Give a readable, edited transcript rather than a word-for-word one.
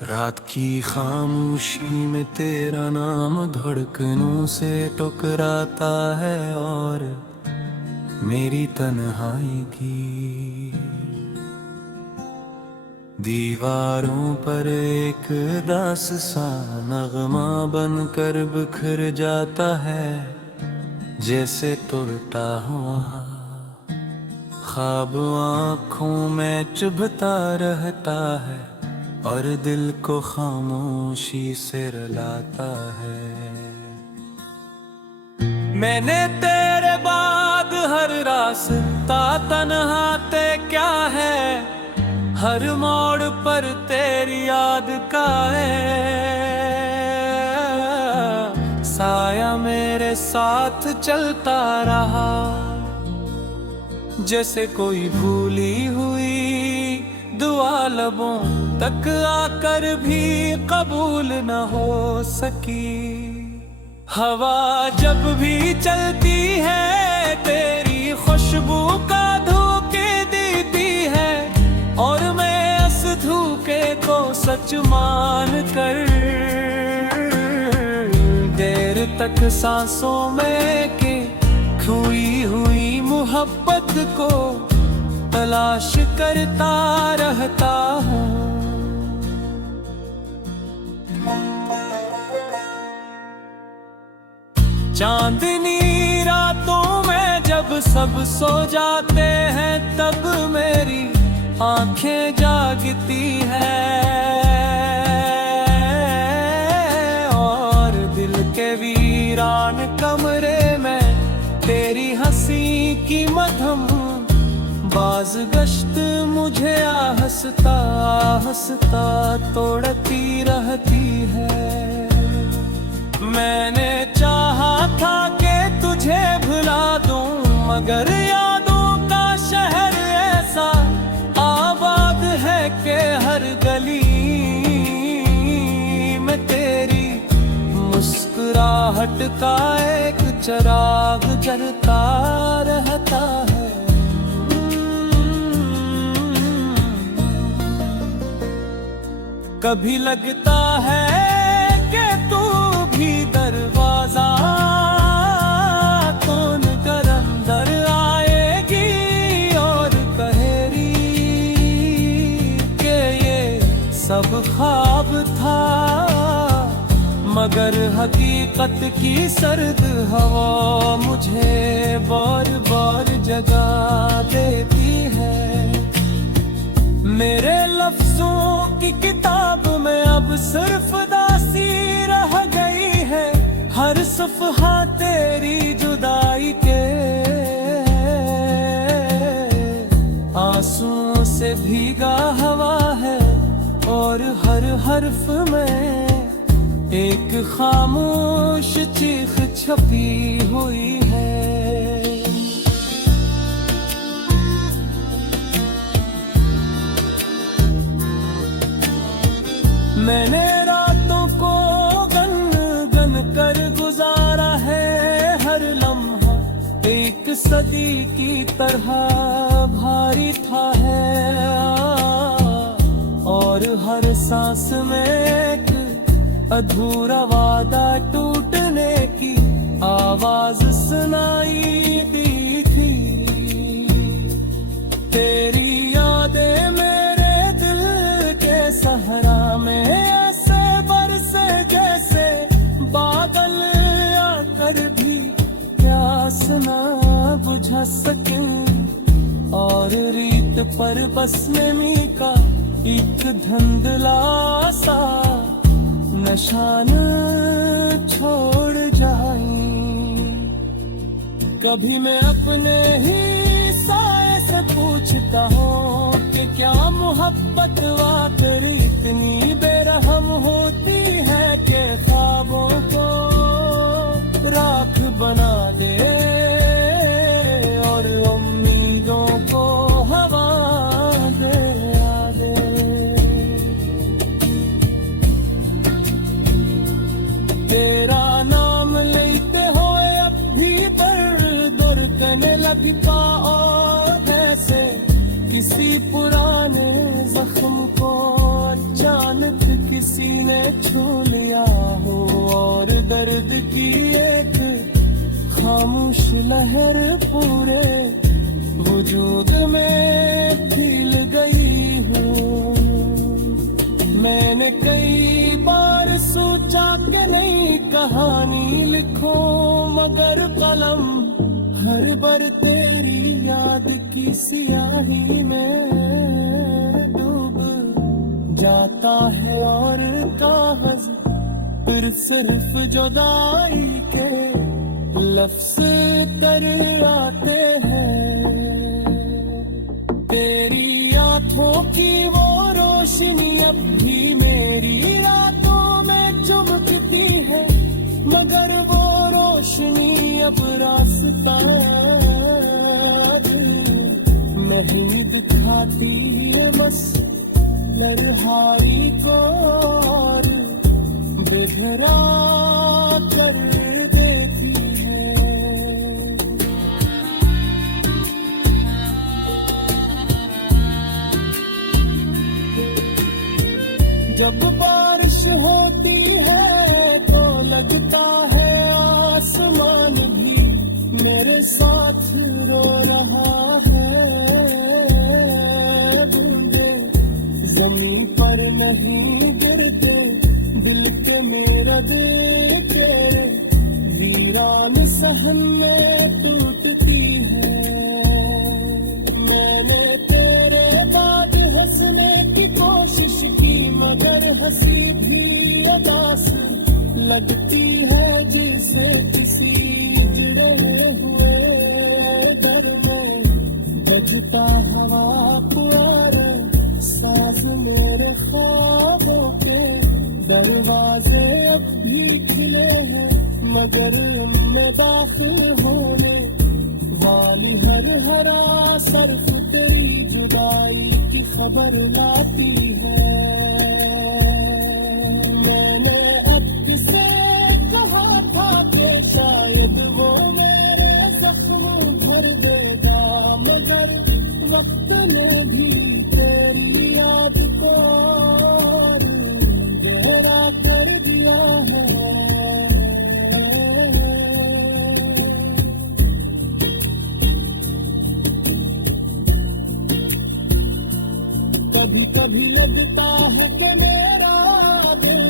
रात की खामोशी में तेरा नाम धड़कनों से टकराता है और मेरी तन्हाई की दीवारों पर एक दास्तां नगमा बनकर बिखर जाता है, जैसे टूटा हुआ ख्वाब आँखों में चुभता रहता है और दिल को खामोशी से रुलाता है। मैंने तेरे बाद हर रास्ता तन्हा ते क्या है, हर मोड़ पर तेरी याद का है साया मेरे साथ चलता रहा, जैसे कोई भूली हुई दुआ लबों तक आकर भी कबूल न हो सकी। हवा जब भी चलती है तेरी खुशबू का धोखे देती है, और मैं इस धोखे को सच मान कर देर तक सांसों में के खोई हुई मोहब्बत को तलाश करता रहता हूँ। चांदनी रातों में जब सब सो जाते हैं तब मेरी आंखें जागती है, और दिल के वीरान कमरे में तेरी हंसी की मधम बाज गश्त मुझे हंसता हंसता तोड़ती रहती है। मैंने चाहा था कि तुझे भुला दूं, मगर यादों का शहर ऐसा आबाद है कि हर गली में तेरी मुस्कुराहट का एक चिराग जलता रहता है। कभी लगता है कि तू भी दरवाजा खोल कर अंदर आएगी और कहेगी कि ये सब ख्वाब था, मगर हकीकत की सर्द हवा मुझे बार बार जगा देती है। मेरे लफ्जों की किताब में अब सिर्फ दासी रह गई है, हर सफ़हा तेरी जुदाई के आंसुओं से भीगा हवा है, और हर हर्फ में एक खामोश चीख छपी हुई है। मैंने रातों को गन गन कर गुजारा है, हर लम्हा एक सदी की तरह भारी था है, और हर सांस में एक अधूरा वादा टूटने की आवाज सुनाई दी थी। तेरी यादें मेरे दिल के सहरा में ऐसे बरसे जैसे बादल आकर भी प्यास न बुझा सके, और रीत पर बस नमी का एक धुंधला सा निशान छोड़ जाए। कभी मैं अपने ही साए से पूछता हूँ कि क्या मोहब्बत वाकई इतनी बेरहम होती है कि ख्वाबों को राख बना दे और उम्मीदों को हवा दे दे। तेरा नाम लेते हुए अब भी दर्द करने लगता, और ऐसे किसी पुराने जख्म को अचानक किसी ने छू लिया हो और दर्द की एक खामोश लहर पूरे वजूद में फैल गई हूँ। मैंने कई बार सोचा कि नई कहानी लिखो, मगर कलम हर बार तेरी याद की सियाही में डूब जाता है और कागज फिर सिर्फ जुदाई के लफ्ज तर आते हैं। तेरी आंखों की वो रोशनी अब भी मेरी रातों में चमकती है, मगर वो रोशनी अब रास्ता नहीं दिखाती है, बस लरहारी को और बिखरा कर देती है। जब बारिश होती है तो लगता है आसमान भी मेरे साथ रो रहा है। बूंदे जमीन पर नहीं गिरते, दिल के मेरा देखे वीरान सहन में टूटती है। मैंने तेरे बाद हंसने की कोशिश की, मगर हंसी भी अदास लगती है, जिसे किसी जुड़े हुए घर में बजता हवा पुआरा साज मेरे ख्वाबों के दरवाजे अब भी खुले हैं, मगर उनमें दाखिल होने वाली हर हरा सरफ तेरी जुदाई की खबर लाती है। मैंने अक्स से कहा था कि शायद वो मेरे जख्म भर देगा, मगर वक्त ने भी तेरी याद को और गहरा कर दिया है। कभी कभी लगता है कि मेरा दिल